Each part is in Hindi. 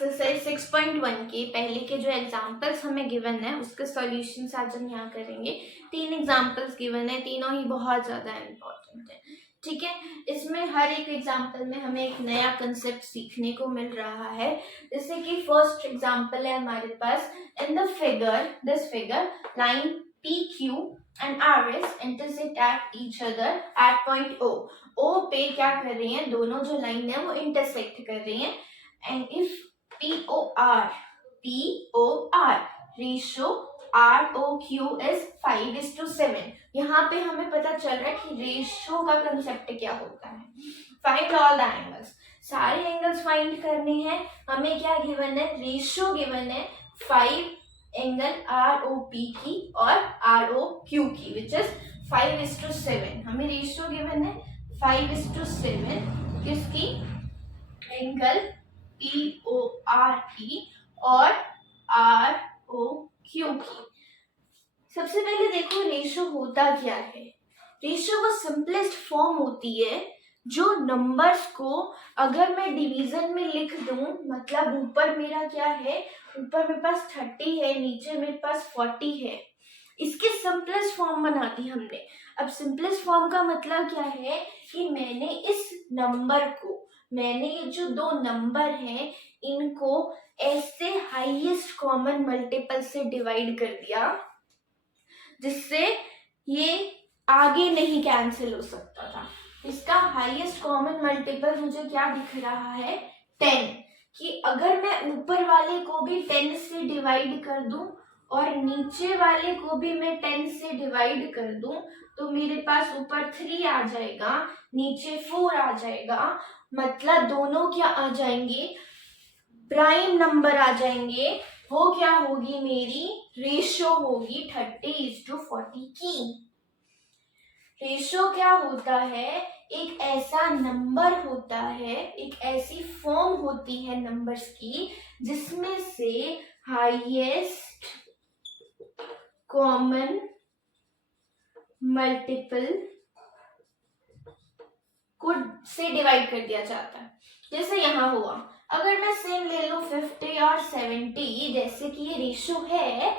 एक्सरसाइज 6.1 के पहले के जो एग्जाम्पल्स हमें गिवन है उसके सॉल्यूशंस आज हम यहाँ करेंगे। 3 एग्जाम्पल्स गिवन है, तीनों ही बहुत ज़्यादा इम्पोर्टेंट है। ठीक है, इसमें हर एक एग्जाम्पल में हमें एक नया कंसेप्ट सीखने को मिल रहा है। जैसे कि फर्स्ट एग्जाम्पल है हमारे पास, in the figure, this figure line PQ and RS intersect at each other at point O. O पे क्या कर रही हैं, दोनों जो लाइन है वो इंटरसेक्ट कर रही हैं। And if POR ratio ROQ is 5:7, यहाँ पे हमें पता चल रहा है कि रेशियो का कंसेप्ट क्या होता है। फाइंड ऑल द एंगल्स, सारे एंगल्स फाइंड करने हैं। हमें क्या गिवन है, रेशियो गिवन है 5 एंगल ROP की और ROQ की, विच इज 5:7। हमें रेशियो गिवन है 5:7 किसकी, एंगल POR की और ROQ की। सबसे पहले देखो रेशियो होता क्या है। रेशियो वो सिंपलेस्ट फॉर्म होती है जो नंबर्स को अगर मैं डिवीजन में लिख दूं, मतलब ऊपर मेरा क्या है, ऊपर मेरे पास 30 है, नीचे मेरे पास 40 है, इसके सिंपलेस्ट फॉर्म बना दी हमने। अब सिंपलेस्ट फॉर्म का मतलब क्या है कि मैंने इस नंबर को, मैंने ये जो दो नंबर हैं इनको ऐसे हाईएस्ट कॉमन मल्टीपल से डिवाइड कर दिया जिससे ये आगे नहीं कैंसिल हो सकता था। इसका हाईएस्ट कॉमन मल्टीपल मुझे क्या दिख रहा है, 10, कि अगर मैं ऊपर वाले को भी 10 से डिवाइड कर दूं और नीचे वाले को भी मैं 10 से डिवाइड कर दूं तो मेरे पास ऊपर 3 आ जाएगा, नीचे 4 आ जाएगा। मतलब दोनों क्या आ जाएंगे, प्राइम नंबर आ जाएंगे। वो क्या होगी, मेरी रेशियो होगी 30:40 की। रेशियो क्या होता है, एक ऐसा नंबर होता है, एक ऐसी फॉर्म होती है नंबर्स की जिसमें से हाईएस्ट कॉमन मल्टीपल को से डिवाइड कर दिया जाता है। जैसे यहाँ हुआ, अगर मैं सेम ले लूं 50 और 70, जैसे कि ये रेशियो है,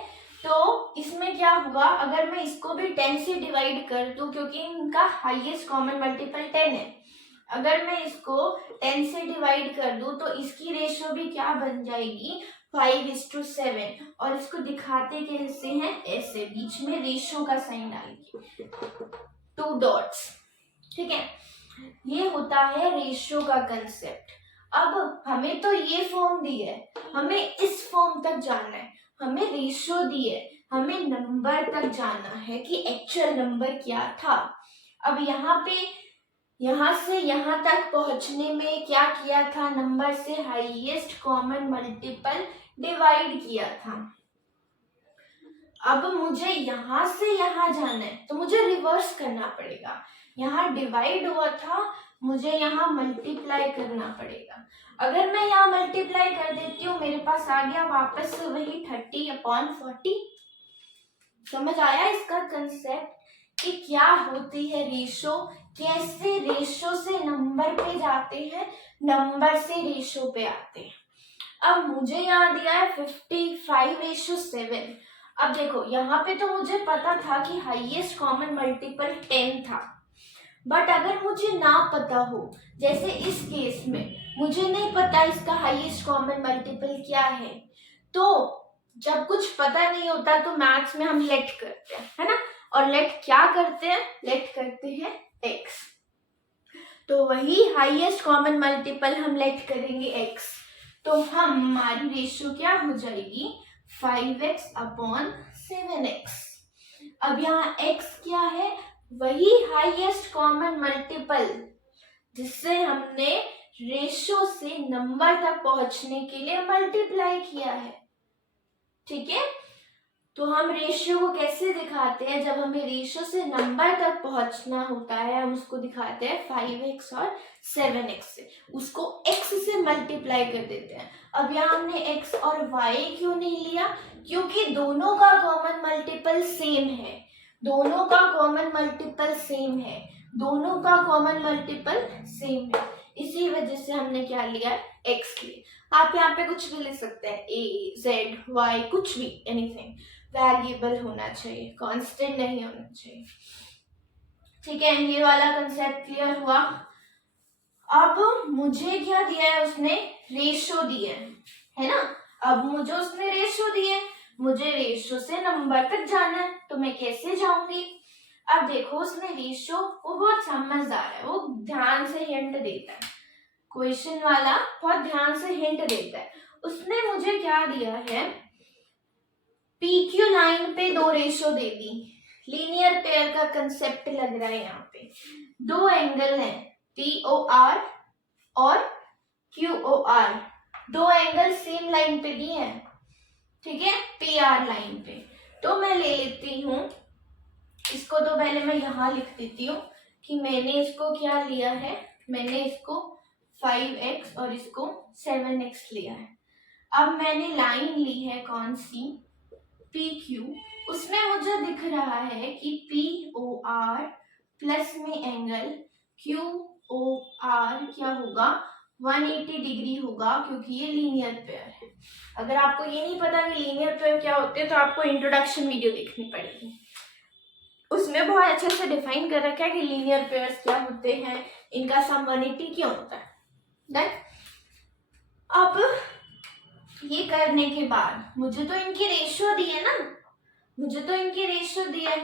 तो इसमें क्या हुआ, अगर मैं इसको भी 10 से डिवाइड कर दूं, क्योंकि इनका हाईएस्ट कॉमन मल्टीपल 10 है, अगर मैं इसको 10 से डिवाइड कर दूं तो इसकी रेशियो भी क्या बन जाएगी, 5:7। और इसको दिखाते कैसे हैं, ऐसे बीच में रेशियो का साइन डाल के 2 डॉट्स। ठीक है, ये होता है रेशियो का कंसेप्ट। अब हमें तो ये फॉर्म दी है, हमें इस फॉर्म तक जाना है। हमें रेशियो दी है, हमें नंबर तक जाना है कि एक्चुअल नंबर क्या था। अब यहाँ पे, यहाँ से यहाँ तक पहुंचने में क्या किया था, नंबर से हाईएस्ट कॉमन मल्टीपल डिवाइड किया था। अब मुझे यहाँ से यहाँ जाना है तो मुझे रिवर्स करना पड़ेगा। यहाँ डिवाइड हुआ था, मुझे यहाँ मल्टीप्लाई करना पड़ेगा। अगर मैं यहाँ मल्टीप्लाई कर देती हूँ, मेरे पास आ गया वापस से वही 30/40। समझ आया इसका कंसेप्ट कि क्या होती है रेशियो, कैसे रेशियो से नंबर पे जाते हैं, नंबर से रेशियो पे आते हैं। अब मुझे यहाँ दिया है 55:7। अब देखो यहाँ पे तो मुझे पता था कि हाईएस्ट कॉमन मल्टीपल 10 था, बट अगर मुझे ना पता हो, जैसे इस केस में मुझे नहीं पता इसका हाईएस्ट कॉमन मल्टीपल क्या है, तो जब कुछ पता नहीं होता तो मैथ्स में हम लेट करते हैं, है ना। और लेट क्या करते हैं, लेट करते हैं x, तो वही हाईएस्ट कॉमन मल्टीपल हम लेट करेंगे x, तो हमारी रेशियो क्या हो जाएगी, 5x/7x। अब यहाँ x क्या है, वही हाईएस्ट कॉमन मल्टीपल जिससे हमने रेशियो से नंबर तक पहुंचने के लिए मल्टीप्लाई किया है। ठीक है, तो हम रेशियो को कैसे दिखाते हैं, जब हमें रेशियो से नंबर तक पहुंचना होता है हम उसको दिखाते हैं 5x और 7x से, उसको x से मल्टीप्लाई कर देते हैं। अब यहाँ हमने x और y क्यों नहीं लिया, क्योंकि दोनों का कॉमन मल्टीपल सेम है, दोनों का कॉमन मल्टीपल सेम है, दोनों का कॉमन मल्टीपल सेम है। इसी वजह से हमने क्या लिया, x लिया। आप यहाँ पे कुछ भी लिख सकते हैं, a, z, y, कुछ भी, एनीथिंग। वेरिएबल होना चाहिए, कांस्टेंट नहीं होना चाहिए। ठीक है, ये वाला कंसेप्ट क्लियर हुआ। अब मुझे क्या दिया है उसने, रेशो दिए है ना। अब मुझे उसने रेशो दिए, मुझे रेशो से नंबर तक जाना है, तो मैं कैसे जाऊंगी। अब देखो उसने रेशो, वो बहुत समझदार है, वो ध्यान से हिंट देता है, क्वेश्चन वाला बहुत ध्यान से हिंट देता है। उसने मुझे क्या दिया है, PQ लाइन पे दो रेशो दे दी। लीनियर पेयर का कंसेप्ट लग रहा है यहाँ पे। दो एंगल हैं, POR और QOR, दो एंगल सेम लाइन पे दिए हैं, ठीक है, PR लाइन पे। तो मैं ले लेती हूँ इसको, तो पहले मैं यहाँ लिख देती हूँ कि मैंने इसको क्या लिया है, मैंने इसको 5x और इसको 7x लिया है। अब मैंने लाइन ली है कौन सी, PQ। उसमें मुझे दिख रहा है कि POR प्लस में एंगल QOR क्या होगा, 180 डिग्री होगा, क्योंकि ये लीनियर पेयर है। अगर आपको ये नहीं पता कि लीनियर पेयर क्या होते हैं, तो आपको इंट्रोडक्शन वीडियो देखनी पड़ेगी, उसमें बहुत अच्छे से डिफाइन कर रखा है कि लीनियर पेयर्स क्या होते हैं, इनका सम 180 क्यों होता है। देन अब ये करने के बाद मुझे तो इनकी रेशियो दी है ना, मुझे तो इनकी रेशियो दी है।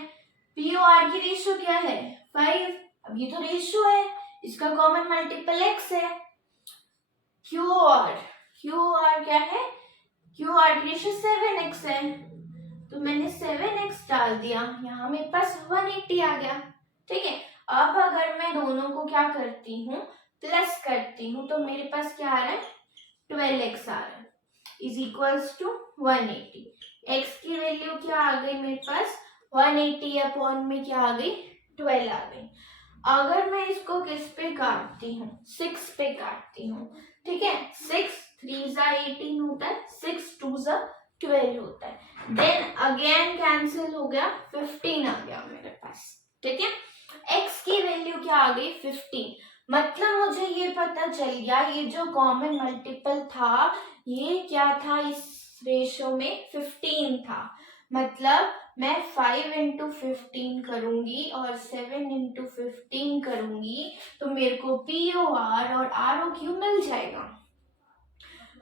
POR की रेशियो क्या है, 5। अब ये तो रेशियो है, इसका कॉमन मल्टीपल x है। QOR क्या है, QOR की रेशियो 7x है, तो मैंने 7x डाल दिया, यहाँ मेरे पास 180 आ गया। ठीक है, अब अगर मैं दोनों को क्या करती हूँ, प्लस करती हूँ, तो मेरे पास क्या आ रहा है, 12x आ रहा है, इज इक्वल्स टू 180। x की वैल्यू क्या आ गई मेरे पास, 180 अपॉन में क्या आ गई, 12 आ गई। अगर मैं इसको किस पे काटती हूँ, 6 पे काटती हूँ, ठीक है, 6 3 18 होता है, 6 2 12 होता है। देन अगेन कैंसिल हो गया, 15 आ गया मेरे पास। ठीक है, x की वैल्यू क्या आ गई, 15। मतलब मुझे ये पता चल गया, ये जो कॉमन मल्टीपल था ये क्या था, इस रेशो में 15 था। मतलब मैं 5 इंटू 15 करूंगी और 7 इंटू 15 करूंगी, तो मेरे को POR और ROQ मिल जाएगा।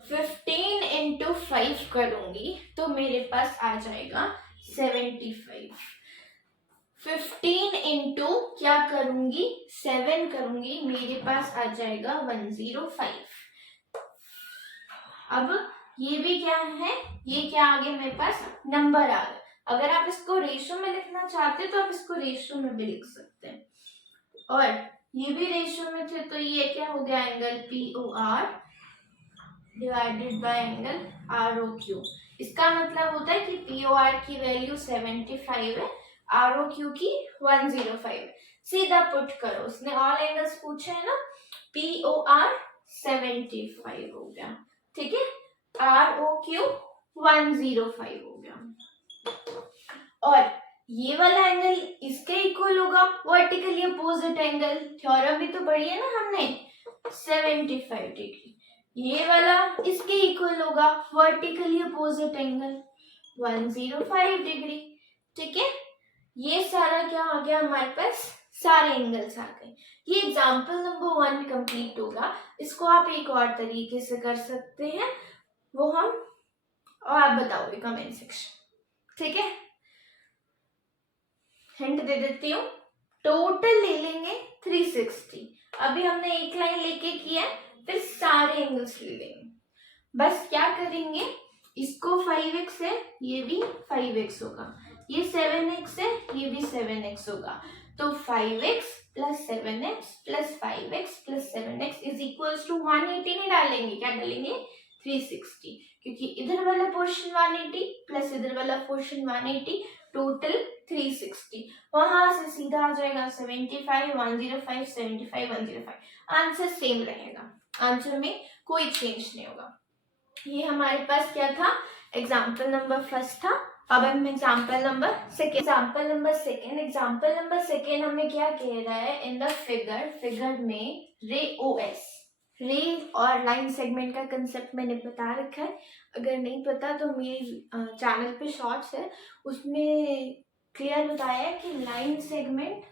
15 इंटू 5 करूंगी तो मेरे पास आ जाएगा 75। 15 इंटू क्या करूंगी, 7 करूंगी, मेरे पास आ जाएगा 105। अब ये भी क्या है, ये क्या आ गया मेरे पास, नंबर आ गया। अगर आप इसको रेशो में लिखना चाहते तो आप इसको रेशो में भी लिख सकते हैं, और ये भी रेशो में थे, तो ये क्या हो गया, angle POR divided by angle ROQ। इसका मतलब होता है कि POR की वैल्यू 75 है, ROQ की 105 है। सीधा पुट करो, उसने ऑल एंगल्स पूछे हैं ना, POR 75 हो गया, ठीक है, ROQ 105 हो गया। और ये वाला एंगल इसके इक्वल होगा, वर्टिकली अपोजिट एंगल, थ्योरम भी तो पढ़ी है ना हमने, 75 डिग्री। ये वाला इसके इक्वल होगा, वर्टिकली अपोजिट एंगल 105 डिग्री। ठीक है, ये सारा क्या आ गया हमारे पास, सारे एंगल्स आ गए। ये एग्जाम्पल नंबर 1 कंप्लीट होगा। इसको आप एक और तरीके से कर सकते हैं, वो हम और आप बताओगे कमेंट सेक्शन। ठीक है, हिंट दे देती हूँ, टोटल ले लेंगे 360। अभी हमने एक लाइन लेके किया है, फिर सारे एंगल्स ले लेंगे। बस क्या करेंगे, इसको 5x है, ये भी 5x होगा, ये 7x है, ये भी 7x होगा, तो 5x plus 7x plus 5x plus 7x is equals to 180 नहीं डालेंगे, क्या डालेंगे, 360, क्योंकि इधर वाला पोर्शन 180 प्लस इधर वाला पोर्शन 180, टोटल 360। वहां से सीधा आ जाएगा 75 105 75 105, आंसर सेम रहेगा, आंसर में कोई चेंज नहीं होगा। ये हमारे पास क्या था, एग्जाम्पल नंबर फर्स्ट था। अब हम example number second, example number second हमें क्या कह रहा है, इन द फिगर में रे OS रे और लाइन सेगमेंट का कंसेप्ट मैंने बता रखा है, अगर नहीं पता तो मेरी चैनल पे शॉर्ट्स है, उसमें क्लियर बताया है कि लाइन सेगमेंट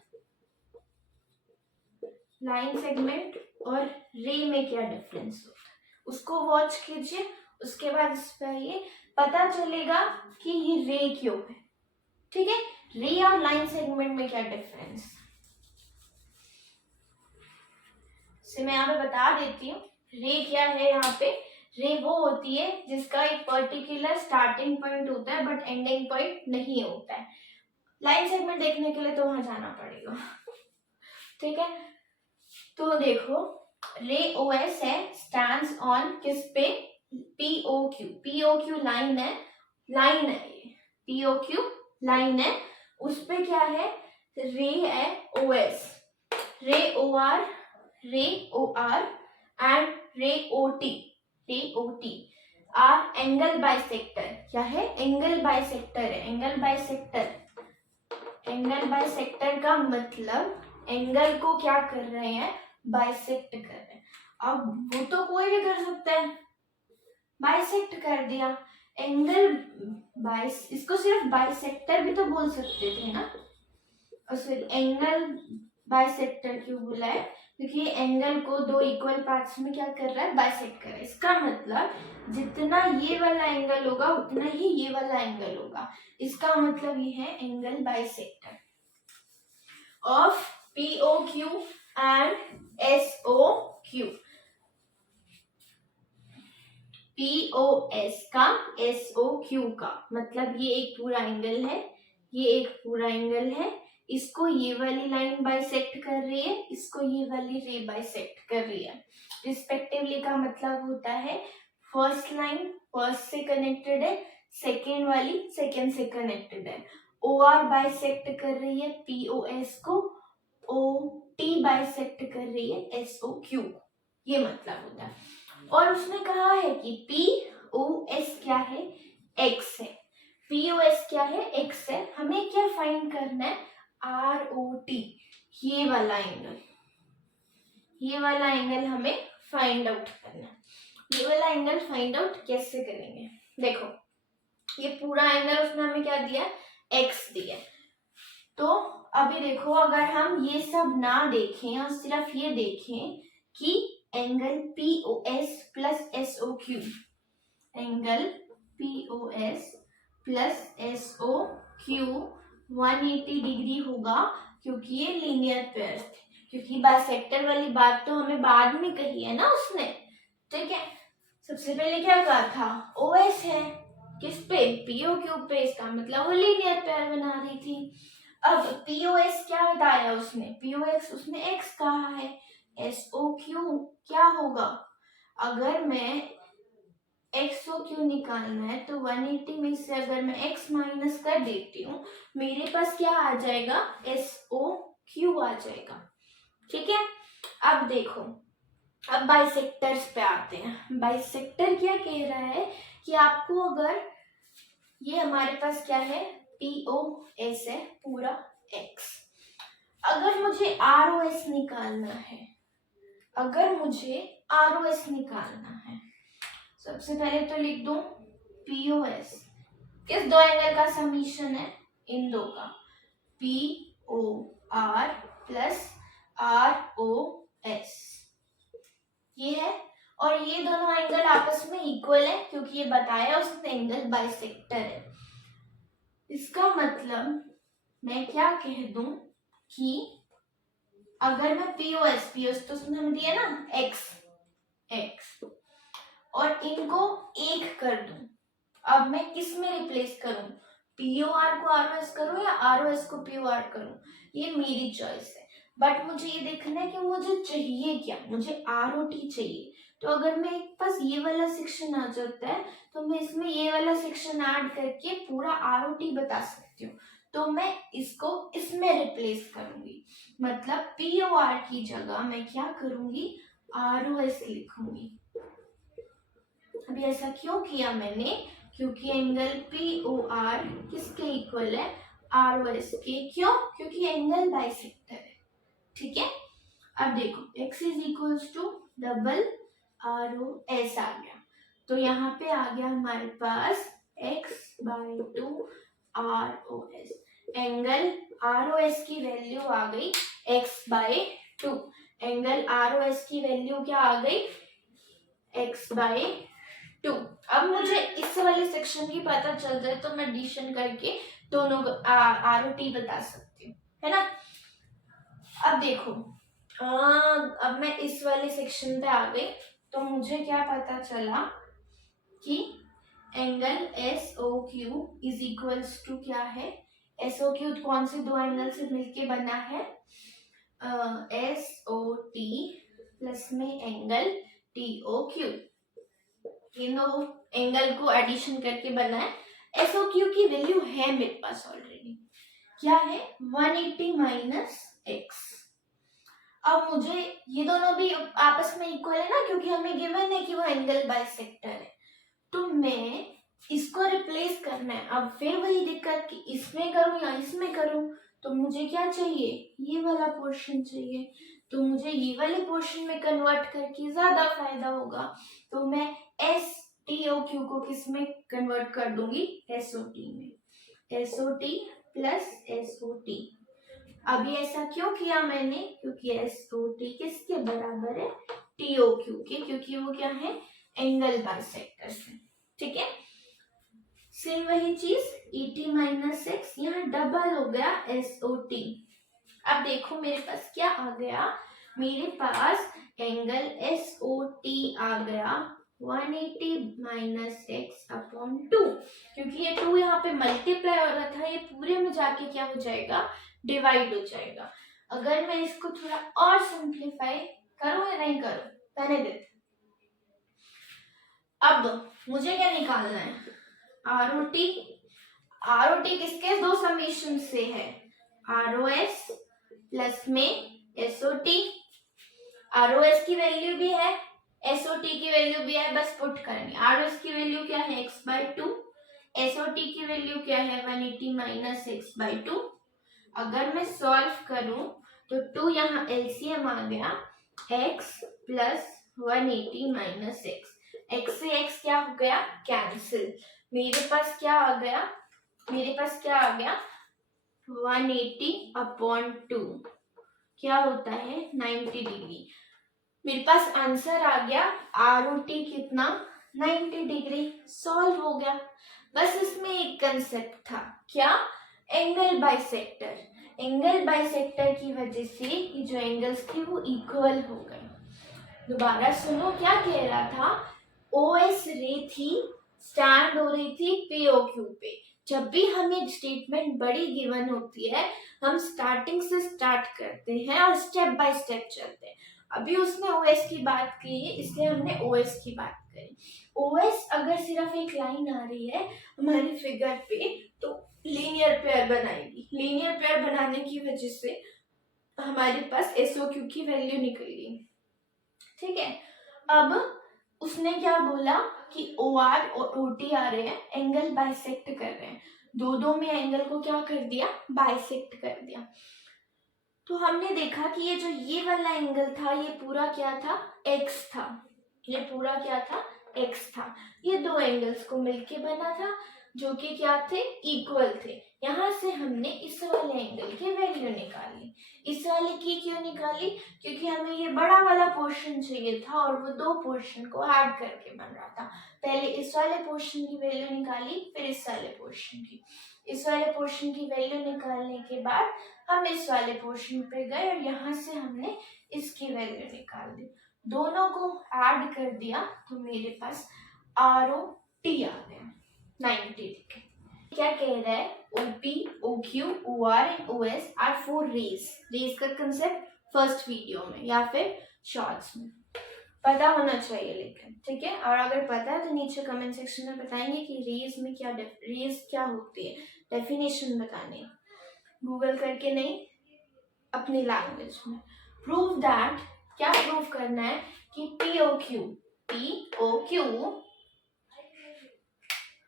और रे में क्या डिफरेंस होता है, उसको वॉच कीजिए। उसके बाद इस पर ये पता चलेगा कि ये रे क्यों है। ठीक है, रे और लाइन सेगमेंट में क्या डिफरेंस से मैं यहाँ पे बता देती हूँ। रे क्या है, यहाँ पे रे वो होती है जिसका एक पर्टिकुलर स्टार्टिंग पॉइंट होता है बट एंडिंग पॉइंट नहीं होता है। लाइन सेगमेंट देखने के लिए तो वहां जाना पड़ेगा। ठीक है, तो देखो रे ओएस है, स्टैंड्स ऑन किस पे, पीओक्यू। पीओक्यू लाइन है ये पीओक्यू लाइन है, उस पे क्या है, रे है ओएस, रे ओ R and ray O T are angle bisector. क्या है, एंगल बाइसेक्टर है। एंगल बाइसेक्टर का मतलब एंगल को क्या कर रहे हैं, बाइसेक्ट कर रहे हैं। अब वो तो कोई भी कर सकता है, बाइसेक्ट कर दिया एंगल इसको सिर्फ बाइसेक्टर भी तो बोल सकते थे ना, और फिर एंगल बाइसेक्टर क्यों बोला है, क्योंकि ये एंगल को दो इक्वल पार्ट्स में क्या कर रहा है, बाइसेक्ट कर रहा है। इसका मतलब जितना ये वाला एंगल होगा उतना ही ये वाला एंगल होगा। इसका मतलब ये है angle bisector of POQ and SOQ। POS का SOQ का मतलब ये एक पूरा एंगल है, ये एक पूरा एंगल है, इसको ये वाली लाइन बाइसेक्ट कर रही है, इसको ये वाली रे बाइसेक्ट कर रही है रिस्पेक्टिवली। का मतलब होता है फर्स्ट लाइन फर्स्ट से कनेक्टेड है, सेकेंड वाली सेकेंड से कनेक्टेड है। OR बाइसेक्ट कर रही है POS को, OT बाइसेक्ट कर रही है SOQ, ये मतलब होता है। और उसने कहा है कि POS क्या है, X है। POS क्या है, X है। हमें क्या फाइंड करना है, ROT, ये वाला एंगल हमें फाइंड आउट करना है। ये वाला एंगल फाइंड आउट कैसे करेंगे, देखो ये पूरा एंगल उसने हमें क्या दिया, X दिया। तो अभी देखो अगर हम ये सब ना देखें और सिर्फ ये देखें कि angle POS plus SOQ, angle POS plus SOQ 180 degree होगा, क्योंकि ये लीनियर पेयर थे। क्योंकि बाइसेक्टर वाली बात तो हमें बाद में कही है ना उसने। ठीक है, सबसे पहले क्या कहा था, OS है किस पे, POQ पे, इसका मतलब वो लीनियर पेयर बना रही थी। अब POS क्या बताया उसने, POS उसने X कहा है, SOQ क्या होगा, अगर मैं XOQ निकालना है तो 180 में से अगर मैं X माइनस कर देती हूँ, मेरे पास क्या आ जाएगा, SOQ आ जाएगा। ठीक है, अब देखो अब बाइसेक्टर्स पे आते हैं। बाइसेक्टर क्या कह रहा है कि आपको अगर ये हमारे पास क्या है, POS है पूरा X, अगर मुझे ROS निकालना है, सबसे पहले तो लिख दूं POS किस दो एंगल का समीशन है, इन दो का, POR प्लस ROS, ये है। और ये दोनों एंगल आपस में इक्वल है, क्योंकि ये बताया उसने एंगल बाइसेक्टर है। इसका मतलब मैं क्या कह दूं कि अगर मैं POS तो उसने हमें दिया ना X और इनको एक कर दूं, अब मैं किस में रिप्लेस करूं, POR को ROS करूं या ROS को POR करूं, ये मेरी चॉइस है। बट मुझे ये देखना है कि मुझे चाहिए क्या, मुझे ROT चाहिए। तो अगर मेरे पास ये वाला सेक्शन आ जाता है तो मैं इसमें ये वाला सेक्शन ऐड करके पूरा ROT बता सकती हूँ। तो मैं इसको इसमें रिप्लेस करूंगी, मतलब POR की जगह मैं क्या करूंगी, ROS लिखूंगी। अभी ऐसा क्यों किया मैंने, क्योंकि एंगल POR किसके इक्वल है, ROS के। क्यों, क्योंकि एंगल बाइसेक्टर है। ठीक है, अब देखो x is equals to double ROS आ गया। तो यहाँ पे आ गया हमारे पास x/2 ROS। एंगल ROS की वैल्यू आ गई x/2। एंगल ROS की वैल्यू क्या आ गई x/2। अब मुझे इस वाले सेक्शन की पता चल जाए तो मैं एडिशन करके दोनों ROT बता सकती हूँ, है ना। अब देखो अब मैं इस वाले सेक्शन पे आ गई तो मुझे क्या पता चला कि angle SOQ is equals to क्या है। SOQ कौन से दो एंगल से मिलके बना है, SOT प्लस में एंगल TOQ। इन दो एंगल को एडिशन करके बना है। SOQ की वैल्यू है मेरे पास ऑलरेडी, क्या है 180 माइनस x। अब मुझे ये दोनों भी आपस में इक्वल है ना, क्योंकि हमें गिवन है कि वो एंगल बाइसेक्टर है। तो मैं इसको रिप्लेस करना है। अब फिर वही दिक्कत कि इसमें करूं या इसमें करूं, तो मुझे क्या चाहिए, ये वाला पोर्शन चाहिए। तो मुझे ये वाले पोर्शन में कन्वर्ट करके ज्यादा फायदा होगा। तो मैं STOQ को किस में कन्वर्ट कर दूंगी, SOT में। SOT plus SOT। अभी ऐसा क्यों किया मैंने, क्योंकि SOT किसके बराबर है, TOQ के, क्योंकि वो क्या है एंगल बाइसेक्टर से। ठीक है, सेम वही चीज 80 माइनस x, यहाँ डबल हो गया SOT। अब देखो मेरे पास क्या आ गया, मेरे पास एंगल SOT आ गया 180 माइनस x अपॉन 2। क्योंकि ये 2 यहाँ पे मल्टीप्लाई हो रहा था, ये पूरे में जाके क्या हो जाएगा, डिवाइड हो जाएगा। अगर मैं इसको थोड़ा और सिंप्लीफाई करूं या नहीं करूं, पहले देते। अब मुझे क्या निकालना है, ROT किसके दो समीशन से है, ROS प्लस में SOT। ROS की वैल्यू भी है, SOT की वैल्यू भी है, बस पुट करनी। ROS की वैल्यू क्या है x/2, SOT की वैल्यू क्या है 180 माइनस x/2। अगर मैं सॉल्व करूं तो 2 यहाँ LCM आ गया, x प्लस 180 माइनस x से x क्या हो गया, कैंसिल। मेरे पास क्या आ गया, 180 अपॉन 2 क्या होता है 90 डिग्री। मेरे पास आंसर आ गया ROT कितना, 90 डिग्री। सॉल्व हो गया। बस इसमें एक कंसेप्ट था, क्या, एंगल बाइसेक्टर। एंगल बाइसेक्टर की वजह से ये जो एंगल्स थे वो इक्वल हो गए। दोबारा सुनो क्या कह रहा था, OS रे थी, स्टैंड हो रही थी POQ पे। जब भी हमें स्टेटमेंट बड़ी गिवन होती है, हम स्टार्टिंग से स्टार्ट करते हैं और स्टेप बाय स्टेप चलते हैं। अभी उसने OS की बात की है, इसलिए हमने OS की बात करी। OS अगर सिर्फ एक लाइन आ रही है हमारी फिगर पे, तो लीनियर पेयर बनाएगी। लीनियर पेयर बनाने की वजह से हमारे पास SOQ की वैल्यू निकल गई। ठीक है, अब उसने क्या बोला कि OR और OT आ रहे हैं, एंगल बाइसेक्ट कर रहे हैं। दो में एंगल को क्या कर दिया, बाइसेक्ट कर दिया। तो हमने देखा कि ये जो ये वाला एंगल था, ये पूरा क्या था, x था। ये पूरा क्या था, x था। ये दो एंगल्स को मिलके बना था, जो कि क्या थे, इक्वल थे। यहाँ से हमने इस वाले एंगल की वैल्यू निकाली। इस वाले की क्यों निकाली, क्योंकि हमें ये बड़ा वाला पोर्शन चाहिए था और वो दो पोर्शन को ऐड करके बन रहा था। पहले इस वाले पोर्शन की वैल्यू निकाली, फिर इस वाले पोर्शन की। इस वाले पोर्शन की वैल्यू निकालने के बाद हम इस वाले पोर्शन पे गए और यहाँ से हमने इसकी वैल्यू निकाल दी। दोनों को ऐड कर दिया तो मेरे पास ROT आ गया 90 डिग्री। क्या कह रहा है, OP, OQ, OR and OS are 4 rays. Rays का कंसेप्ट फर्स्ट वीडियो में या फिर शॉर्ट्स में पता होना चाहिए लेकिन, ठीक है। और अगर पता है तो नीचे कमेंट सेक्शन में बताएंगे कि रेज में रेज क्या होती है, डेफिनेशन बताने, गूगल करके नहीं, अपनी लैंग्वेज में। प्रूव दैट, क्या प्रूव करना है कि POQ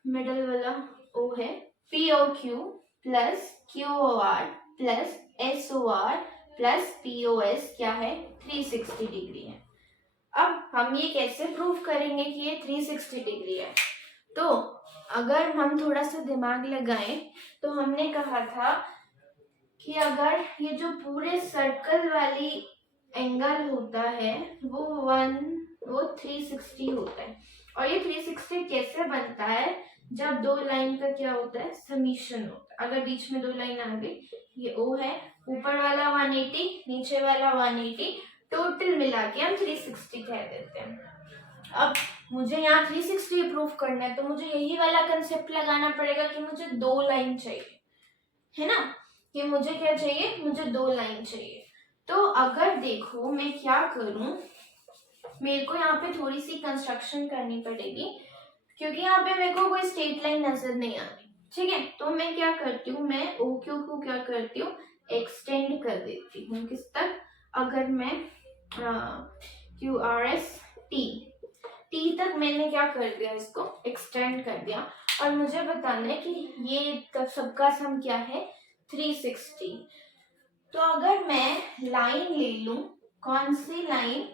मिडल वाला O है, POQ plus QOR plus SOR plus POS क्या है, 360 डिग्री है। अब हम ये कैसे प्रूव करेंगे कि ये 360 डिग्री है? तो अगर हम थोड़ा सा दिमाग लगाएं तो हमने कहा था कि अगर ये जो पूरे सर्कल वाली एंगल होता है वो 360 होता है। और ये 360 कैसे बनता है? जब दो लाइन का क्या होता है? समीशन होता है। अगर बीच में दो लाइन आ गई, ये O है, ऊपर वाला 180, नीचे वाला 180, टोटल मिला के हम 360 कह देते हैं। अब मुझे यहाँ 360 प्रूव करना है तो मुझे यही वाला कंसेप्ट लगाना पड़ेगा कि मुझे दो लाइन चाहिए, है ना? कि मुझे क्या चाहिए? मुझे दो लाइन चाहिए। तो अगर देखो मैं क्या करूं, मेरे को यहाँ पे थोड़ी सी कंस्ट्रक्शन करनी पड़ेगी क्योंकि यहाँ पे मेरे को कोई स्ट्रेट लाइन नजर नहीं आ रही, ठीक है? तो मैं क्या करती हूँ, मैं OQ को क्या करती हूँ, एक्सटेंड कर देती हूँ। किस तक? अगर मैं QRS T तक मैंने क्या कर दिया, इसको एक्सटेंड कर दिया। और मुझे बताना है कि ये सबका सम क्या है? 360। तो अगर मैं लाइन ले लूं, कौन सी लाइन?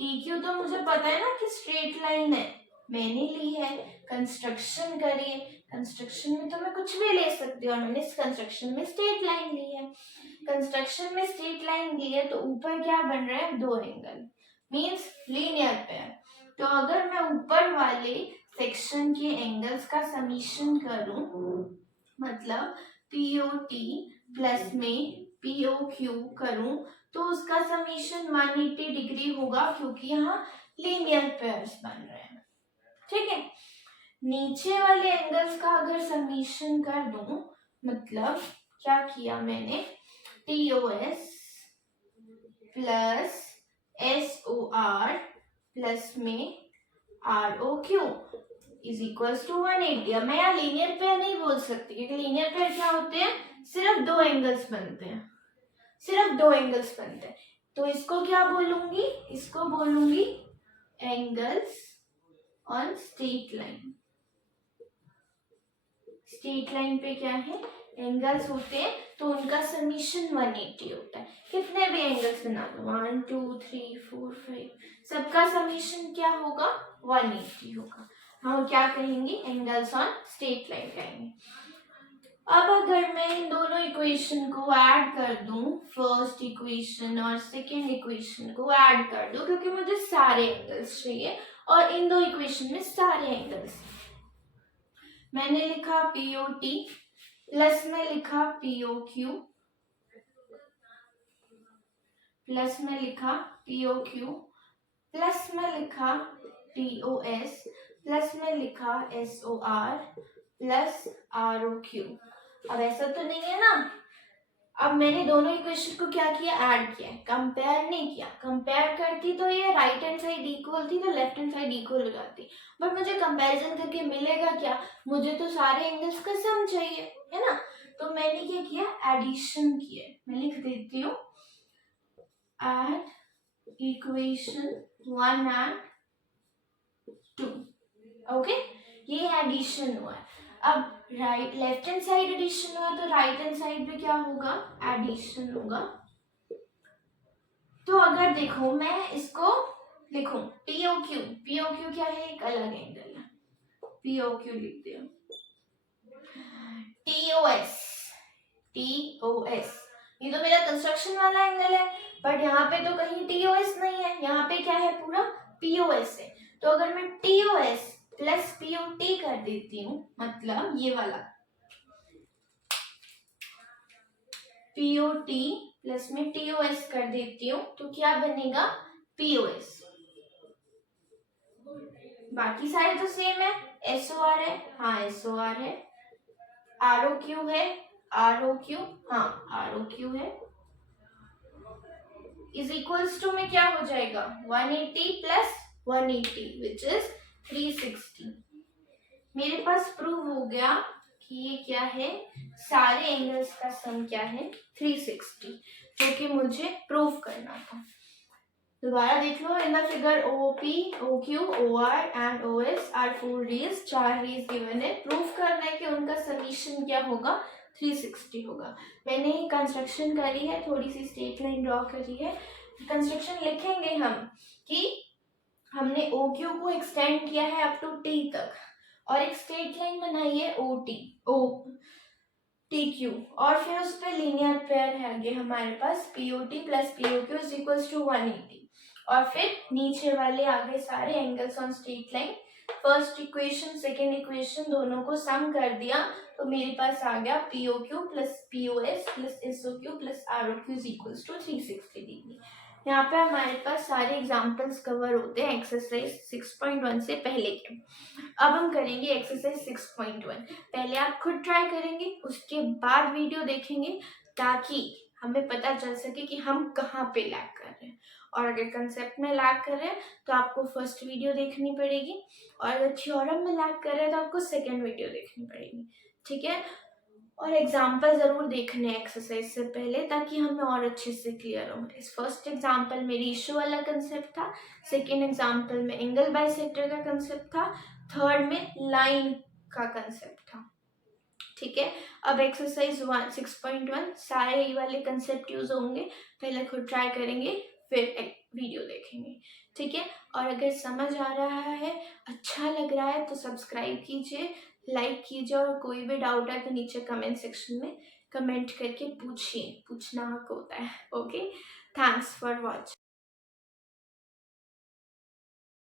TQ तो मुझे पता है ना कि स्ट्रेट लाइन है, मैंने ली है, कंस्ट्रक्शन करी है। कंस्ट्रक्शन में तो मैं कुछ भी ले सकती हूँ और मैंने इस कंस्ट्रक्शन में स्ट्रेट लाइन ली है। कंस्ट्रक्शन में स्ट्रेट लाइन ली है तो ऊपर क्या बन रहा है? दो एंगल, मीन्स लीनियर पेयर। तो अगर मैं ऊपर वाले सेक्शन के एंगल्स का समीशन करूं, मतलब POT प्लस में POQ करूं, तो उसका समीशन 180 डिग्री होगा क्योंकि यहाँ लीनियर पेयर्स बन रहे हैं, ठीक है? नीचे वाले एंगल्स का अगर समीशन कर दूं, मतलब क्या किया मैंने? TOS प्लस SOR प्लस में ROQ इज इक्वल्स टू 180। अब मैं यहाँ लीनियर पेयर नहीं बोल सकती क्योंकि लीनियर पेयर क्या होते हैं? सिर्फ दो एंगल्स बनते हैं, सिर्फ दो एंगल्स बनते हैं। तो इसको क्या बोलूंगी? इसको बोलूंगी angles on straight line. Straight line पे क्या है? एंगल्स होते हैं तो उनका समीशन 180 होता है। कितने भी एंगल्स बना लो, 1 2 3 4 5, सबका समीशन क्या होगा? 180 होगा। हम क्या कहेंगे? एंगल्स ऑन स्ट्रेट लाइन कहेंगे। अब अगर मैं इन दोनों इक्वेशन को ऐड कर दूं, फर्स्ट इक्वेशन और सेकेंड इक्वेशन को ऐड कर दूं, क्योंकि मुझे सारे एंगल्स चाहिए और इन दो इक्वेशन में सारे एंगल्स। मैंने लिखा POT प्लस में लिखा POQ प्लस में लिखा POQ प्लस में लिखा POS प्लस में लिखा SOR प्लस ROQ। अब ऐसा तो नहीं है ना? अब मैंने दोनों इक्वेशन को क्या किया? ऐड किया, कंपेयर नहीं किया। कंपेयर करती तो ये राइट हैंड साइड इक्वल थी तो लेफ्ट हैंड साइड इक्वल हो जाती, बट मुझे कंपैरिजन करके मिलेगा क्या? मुझे तो सारे एंगल्स का सम चाहिए, है ना? तो मैंने क्या किया? एडिशन किया। मैं लिख देती हूँ एड इक्वेशन 1 एंड 2। ओके, ये एडिशन हुआ है। अब right left hand side addition हुआ तो राइट हैंड साइड पे क्या होगा? एडिशन होगा। तो अगर देखो मैं इसको लिखूं POQ क्या है? एक अलग एंगल है, POQ लिखते हो। TOS ये तो मेरा कंस्ट्रक्शन वाला एंगल है, बट यहाँ पे तो कहीं TOS नहीं है, यहाँ पे क्या है? पूरा POS है। तो अगर मैं TOS प्लस POT कर देती हूँ, मतलब ये वाला POT प्लस में TOS कर देती हूँ तो क्या बनेगा? POS। बाकी सारे तो सेम है, SOR है, हाँ SOR है, ROQ है, ROQ, हाँ ROQ है, इज इक्वल्स टू में क्या हो जाएगा? 180 प्लस 180 विच इज 360। मेरे पास प्रूव हो गया कि ये क्या है? सारे एंगल्स का सम क्या है? 360, जो कि मुझे प्रूव करना था। दोबारा देख लो, in the figure OP, OQ, OR and OS are 4 rays, 4 rays given है। प्रूव करना है कि उनका समीशन क्या होगा? 360 होगा। मैंने कंस्ट्रक्शन करी है, थोड़ी सी स्ट्रेट लाइन ड्रॉ करी है, कंस्ट्रक्शन लिखेंगे हम कि हमने ओ क्यू को एक्सटेंड किया है अप टू टी तक और एक स्ट्रेट लाइन बनाई है ओ टी क्यू और फिर उस पर लीनियर पेयर है आगे हमारे पास P O T plus P O Q is equals to 180 और फिर नीचे वाले आगे सारे angles on straight line. First equation second equation दोनों को सम कर दिया तो मेरे पास आ गया P O Q plus P O S plus S O Q plus R O Q is equals to 360 degree. यहाँ पे हमारे पास सारे एग्जाम्पल्स कवर होते हैं एक्सरसाइज 6.1 से पहले के। अब हम करेंगे एक्सरसाइज 6.1। पहले आप खुद ट्राई करेंगे उसके बाद वीडियो देखेंगे ताकि हमें पता चल सके कि हम कहाँ पे लैग कर रहे हैं और अगर कंसेप्ट में लैग कर रहे हैं तो आपको फर्स्ट वीडियो देखनी पड़ेगी और अगर थ्योरम में लैग कर रहे हैं तो आपको सेकेंड वीडियो देखनी पड़ेगी। ठीक है, और एग्जाम्पल जरूर देखने हैं एक्सरसाइज से पहले ताकि हमें और अच्छे से क्लियर हो। इस फर्स्ट एग्जाम्पल में रेशियो वाला कंसेप्ट था, सेकेंड एग्जाम्पल में एंगल बाइसेक्टर का कंसेप्ट था, थर्ड में लाइन का कंसेप्ट था। ठीक है, अब एक्सरसाइज 6.1 सारे ये वाले कंसेप्ट यूज होंगे। पहले खुद ट्राई करेंगे फिर एक वीडियो देखेंगे। ठीक है, और अगर समझ आ रहा है अच्छा लग रहा है तो सब्सक्राइब कीजिए, लाइक कीजिए और कोई भी डाउट है तो नीचे कमेंट सेक्शन में कमेंट करके पूछिए, पूछना हक होता है। Okay, thanks for watching.